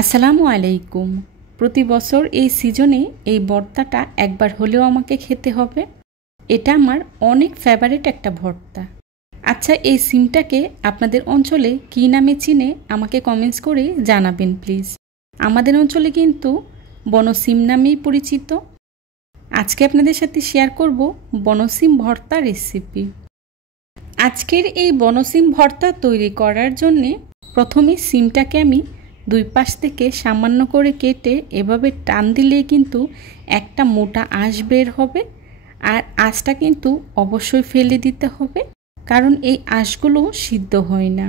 আসসালামু আলাইকুম। প্রতি বছর এই সিজনে এই ভর্তাটা একবার হলেও আমাকে খেতে হবে। এটা আমার অনেক ফেভারিট একটা ভর্তা। আচ্ছা, এই সিমটাকে আপনাদের অঞ্চলে কী নামে চিনে আমাকে কমেন্টস করে জানাবেন প্লিজ। আমাদের অঞ্চলে কিন্তু বনসিম নামেই পরিচিত। আজকে আপনাদের সাথে শেয়ার করব বনসিম ভর্তা রেসিপি। আজকের এই বনসিম ভর্তা তৈরি করার জন্যে প্রথমে সিমটাকে আমি দুই পাশ থেকে সামান্য করে কেটে এভাবে টান দিলেই কিন্তু একটা মোটা আঁশ বের হবে। আর আঁশটা কিন্তু অবশ্যই ফেলে দিতে হবে, কারণ এই আঁশগুলো সিদ্ধ হয় না।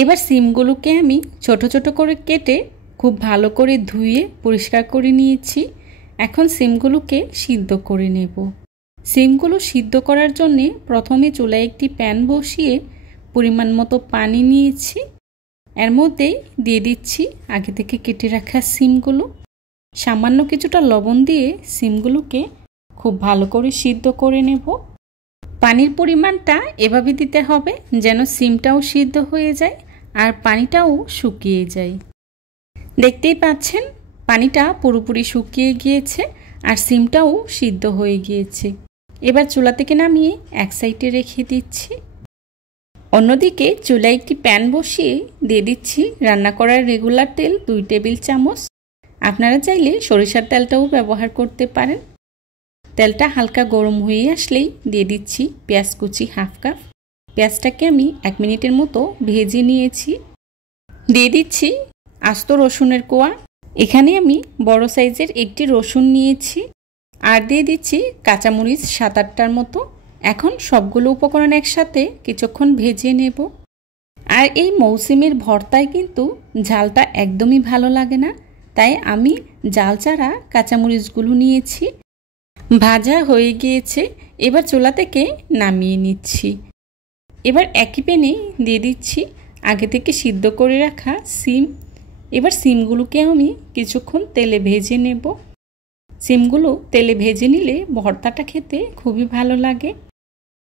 এবার সিমগুলোকে আমি ছোট ছোট করে কেটে খুব ভালো করে ধুয়ে পরিষ্কার করে নিয়েছি। এখন সিমগুলোকে সিদ্ধ করে নেব। সিমগুলো সিদ্ধ করার জন্যে প্রথমে চুলায় একটি প্যান বসিয়ে পরিমাণ মতো পানি নিয়েছি। এর মধ্যেই দিয়ে দিচ্ছি আগে থেকে কেটে রাখা সিমগুলো। সামান্য কিছুটা লবণ দিয়ে সিমগুলোকে খুব ভালো করে সিদ্ধ করে নেব। পানির পরিমাণটা এভাবে দিতে হবে যেন সিমটাও সিদ্ধ হয়ে যায় আর পানিটাও শুকিয়ে যায়। দেখতেই পাচ্ছেন পানিটা পুরোপুরি শুকিয়ে গিয়েছে আর সিমটাও সিদ্ধ হয়ে গিয়েছে। এবার চুলা থেকে নামিয়ে এক সাইডে রেখে দিচ্ছি। অন্যদিকে চুলায় একটি প্যান বসিয়ে দিয়ে দিচ্ছি রান্না করার রেগুলার তেল 2 টেবিল চামচ। আপনারা চাইলে সরিষার তেলটাও ব্যবহার করতে পারেন। তেলটা হালকা গরম হয়ে আসলেই দিয়ে দিচ্ছি পেঁয়াজ কুচি হাফ কাপ। পেঁয়াজটাকে আমি 1 মিনিটের মতো ভেজে নিয়েছি। দিয়ে দিচ্ছি আস্ত রসুনের কোয়া। এখানে আমি বড় সাইজের একটি রসুন নিয়েছি। আর দিয়ে দিচ্ছি কাঁচামরিচ 7-8টার মতো। এখন সবগুলো উপকরণ একসাথে কিছুক্ষণ ভেজে নেব। আর এই মৌসুমের ভর্তায় কিন্তু ঝালটা একদমই ভালো লাগে না, তাই আমি ঝাল ছাড়া কাঁচামরিচগুলো নিয়েছি। ভাজা হয়ে গিয়েছে, এবার চুলা থেকে নামিয়ে নিচ্ছি। এবার একই প্যানে দিয়ে দিচ্ছি আগে থেকে সিদ্ধ করে রাখা সিম। এবার সিমগুলোকে আমি কিছুক্ষণ তেলে ভেজে নেব। সিমগুলো তেলে ভেজে নিলে ভর্তাটা খেতে খুবই ভালো লাগে।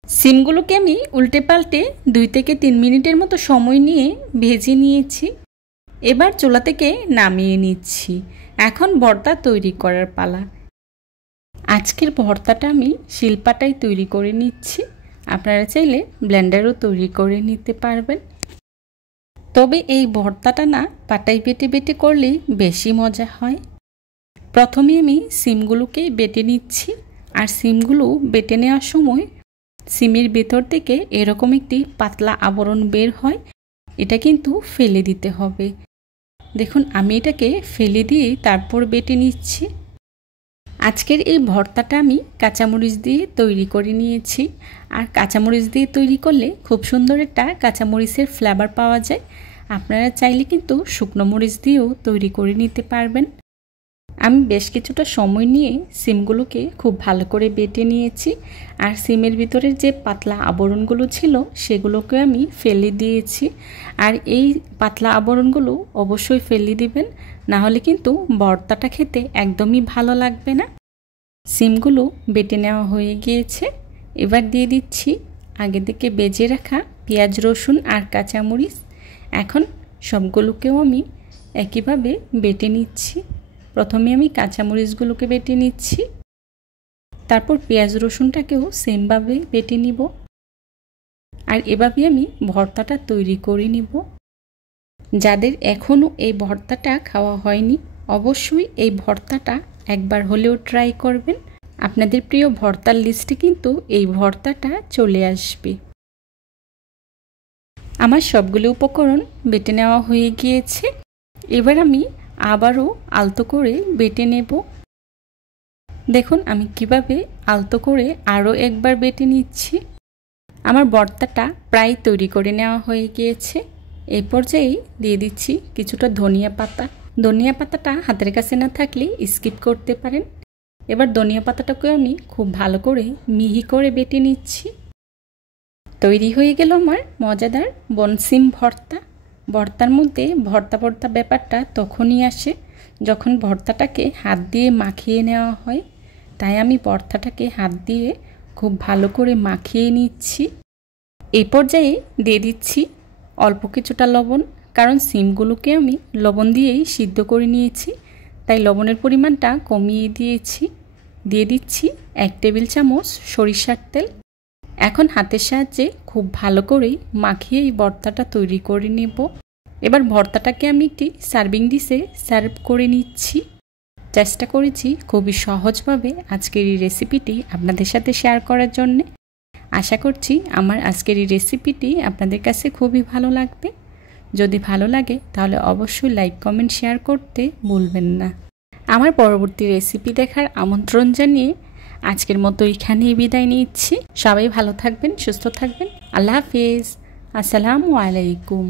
সিমগুলোকে আমি উল্টে পাল্টে 2 থেকে 3 মিনিটের মতো সময় নিয়ে ভেজে নিয়েছি। এবার চুলা থেকে নামিয়ে নিচ্ছি। এখন ভর্তা তৈরি করার পালা। আজকের ভর্তাটা আমি শিলপাটায় তৈরি করে নিচ্ছি। আপনারা চাইলে ব্লেন্ডারও তৈরি করে নিতে পারবেন। তবে এই ভর্তাটা না পাটায় বেটে বেটে করলেই বেশি মজা হয়। প্রথমে আমি সিমগুলোকে বেটে নিচ্ছি। আর সিমগুলো বেটে নেওয়ার সময় সিমের ভেতর থেকে এরকম একটি পাতলা আবরণ বের হয়, এটা কিন্তু ফেলে দিতে হবে। দেখুন আমি এটাকে ফেলে দিয়ে তারপর বেটে নিচ্ছি। আজকের এই ভর্তাটা আমি কাঁচামরিচ দিয়ে তৈরি করে নিয়েছি। আর কাঁচামরিচ দিয়ে তৈরি করলে খুব সুন্দর একটা কাঁচামরিচের ফ্লেভার পাওয়া যায়। আপনারা চাইলে কিন্তু শুকনো মরিচ দিয়েও তৈরি করে নিতে পারবেন। আমি বেশ কিছুটা সময় নিয়ে সিমগুলোকে খুব ভালো করে বেটে নিয়েছি। আর সিমের ভিতরের যে পাতলা আবরণগুলো ছিল সেগুলোকে আমি ফেলে দিয়েছি। আর এই পাতলা আবরণগুলো অবশ্যই ফেলে দিবেন, না হলে কিন্তু ভর্তাটা খেতে একদমই ভালো লাগবে না। সিমগুলো বেটে নেওয়া হয়ে গিয়েছে। এবার দিয়ে দিচ্ছি আগে থেকে বেজে রাখা পেঁয়াজ রসুন আর কাঁচামরিচ। এখন সবগুলোকেও আমি একইভাবে বেটে নিচ্ছি। প্রথমে আমি কাঁচামরিচগুলোকে বেটে নিচ্ছি, তারপর পেঁয়াজ রসুনটাকেও সেমভাবে বেটে নিব। আর এভাবে আমি ভর্তাটা তৈরি করে নিব। যাদের এখনও এই ভর্তাটা খাওয়া হয়নি অবশ্যই এই ভর্তাটা একবার হলেও ট্রাই করবেন। আপনাদের প্রিয় ভর্তার লিস্টে কিন্তু এই ভর্তাটা চলে আসবে। আমার সবগুলো উপকরণ বেটে নেওয়া হয়ে গিয়েছে। এবার আমি আবারও আলতো করে বেটে নেব। দেখুন আমি কিভাবে আলতো করে আরও একবার বেটে নিচ্ছি। আমার ভর্তাটা প্রায় তৈরি করে নেওয়া হয়ে গিয়েছে। এই পর্যায়ে দিয়ে দিচ্ছি কিছুটা ধনিয়া পাতা। ধনিয়া পাতাটা হাতের কাছে না থাকলে স্কিপ করতে পারেন। এবার ধনিয়া পাতাটাকে আমি খুব ভালো করে মিহি করে বেটে নিচ্ছি। তৈরি হয়ে গেল আমার মজাদার বনসিম ভর্তা। ভর্তার মধ্যে ভর্তা ভর্তা ব্যাপারটা তখনই আসে যখন ভর্তাটাকে হাত দিয়ে মাখিয়ে নেওয়া হয়। তাই আমি ভর্তাটাকে হাত দিয়ে খুব ভালো করে মাখিয়ে নিচ্ছি। এই পর্যায়ে দিয়ে দিচ্ছি অল্প কিছুটা লবণ, কারণ সিমগুলোকে আমি লবণ দিয়েই সিদ্ধ করে নিয়েছি, তাই লবণের পরিমাণটা কমিয়ে দিয়েছি। দিয়ে দিচ্ছি 1 টেবিল চামচ সরিষার তেল। এখন হাতের সাহায্যে খুব ভালো করেই মাখিয়ে এই ভর্তাটা তৈরি করে নেব। এবার ভর্তাটাকে আমি একটি সার্ভিং ডিশে সার্ভ করে নিচ্ছি। চেষ্টা করেছি খুবই সহজভাবে আজকের এই রেসিপিটি আপনাদের সাথে শেয়ার করার জন্যে। আশা করছি আমার আজকের এই রেসিপিটি আপনাদের কাছে খুবই ভালো লাগবে। যদি ভালো লাগে তাহলে অবশ্যই লাইক, কমেন্ট, শেয়ার করতে ভুলবেন না। আমার পরবর্তী রেসিপি দেখার আমন্ত্রণ জানিয়ে আজকের মতো এখানেই বিদায় নিচ্ছি। সবাই ভালো থাকবেন, সুস্থ থাকবেন। আল্লাহ হাফেজ। আসসালামু আলাইকুম।